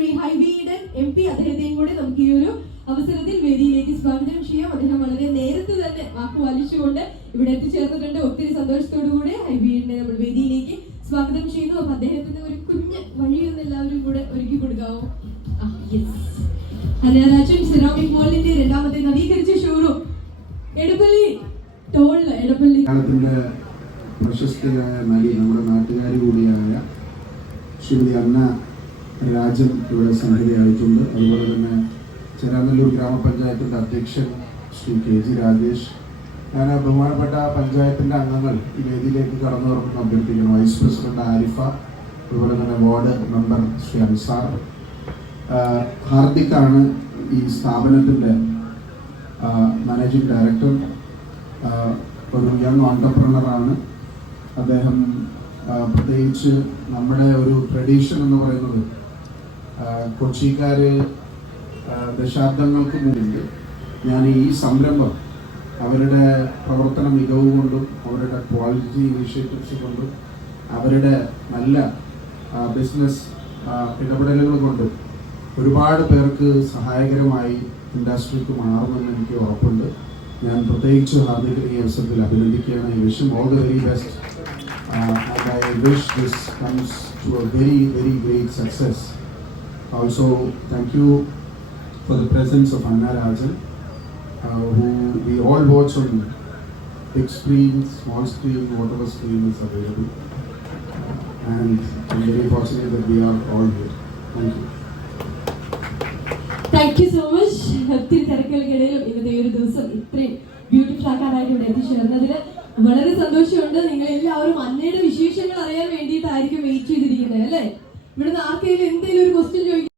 Shri ഹൈബിയുടെ MP അദ്ദേഹത്തെയും കൂടെ നമുക്ക് ഈ ഒരു അവസരത്തിൽ വേദിയിലേക്ക് സ്വാഗതം ചെയ്യാം. അദ്ദേഹം വളരെ നേരത്തെ തന്നെ വാക്ക് പാലിച്ചുകൊണ്ട് ഇവിടെ എത്തിച്ചേർന്നിട്ടുണ്ട്. ഒത്തിരി സന്തോഷത്തോടു കൂടെ ഹൈബിയുടെ നമ്മൾ വേദിയിലേക്ക് സ്വാഗതം ചെയ്യുന്നു. അപ്പൊ അദ്ദേഹത്തിന് ഒരു കുഞ്ഞ് വഴിയൊന്ന് എല്ലാവരും കൂടെ ഒരുക്കി കൊടുക്കാവോ? ഹരിരാജൻ സെറാമിക് മോളിന്റെ രണ്ടാമത്തെ നവീകരിച്ച ഷോറൂം എടപ്പള്ളി ടോളില് എടപ്പള്ളി പ്രശസ്തയായ നടി നമ്മുടെ നാട്ടുകാരി കൂടിയായ ശ്രീമതി അന്ന രാജൻ ഇവിടെ സന്നിധിയായിട്ടുണ്ട്. അതുപോലെ തന്നെ ചേരാനല്ലൂർ ഗ്രാമപഞ്ചായത്തിൻ്റെ അധ്യക്ഷൻ ശ്രീ KG രാജേഷ്, ഞാൻ ബഹുമാനപ്പെട്ട പഞ്ചായത്തിൻ്റെ അംഗങ്ങൾ ഈ വേദിയിലേക്ക് കടന്നു വരണമെന്ന് അഭ്യർത്ഥിക്കണം. വൈസ് പ്രസിഡന്റ് ആരിഫ, അതുപോലെ തന്നെ വാർഡ് മെമ്പർ ശ്രീ അൻസാർ. ഹാർദിക്കാണ് ഈ സ്ഥാപനത്തിൻ്റെ മാനേജിംഗ് ഡയറക്ടർ, ഒരു യങ് ഓൺടർപ്രണറാണ് അദ്ദേഹം. പ്രത്യേകിച്ച് നമ്മുടെ ഒരു ട്രഡീഷൻ എന്ന് പറയുന്നത് കൊച്ചിക്കാർ ദശാബ്ദങ്ങൾക്ക് മുമ്പ് ഞാൻ ഈ സംരംഭം അവരുടെ പ്രവർത്തന മികവ് കൊണ്ടും അവരുടെ ക്വാളിറ്റി ഇനിഷ്യേറ്റീവ്സ് കൊണ്ടും അവരുടെ നല്ല ബിസിനസ് ഇടപെടലുകൾ കൊണ്ടും ഒരുപാട് പേർക്ക് സഹായകരമായി ഇൻഡസ്ട്രിക്ക് മാറുമെന്ന് എനിക്ക് ഉറപ്പുണ്ട്. ഞാൻ പ്രത്യേകിച്ച് ഹാർദിക്കിനെ ഈ അവസരത്തിൽ അഭിനന്ദിക്കുകയാണ്. I wish him all the very best and I wish this comes to a very, very great success. Also, thank you for the presence of Anna Rajan, who we all watch on big screen, small screen, whatever screen is available. And I'm very fortunate that we are all here. Thank you. Thank you so much. ഒത്തിരി തിരക്കുകൾക്കിടയിലും ഇന്നത്തെ ഒരു ദിവസം ഇത്രയും beautiful ആക്കാനായിട്ട് ഇവിടെ എത്തിച്ചേർന്നതിൽ വളരെ സന്തോഷമുണ്ട്. നിങ്ങൾ എല്ലാവരും അന്നയുടെ വിശേഷങ്ങൾ അറിയാൻ വേണ്ടിയിട്ടായിരിക്കും വെയിറ്റ് ചെയ്തിരിക്കുന്നത് അല്ലേ? ഇവിടുന്ന് ആർക്കെങ്കിലും എന്തെങ്കിലും ഒരു ക്വസ്റ്റ്യൻ ചോദിക്കും.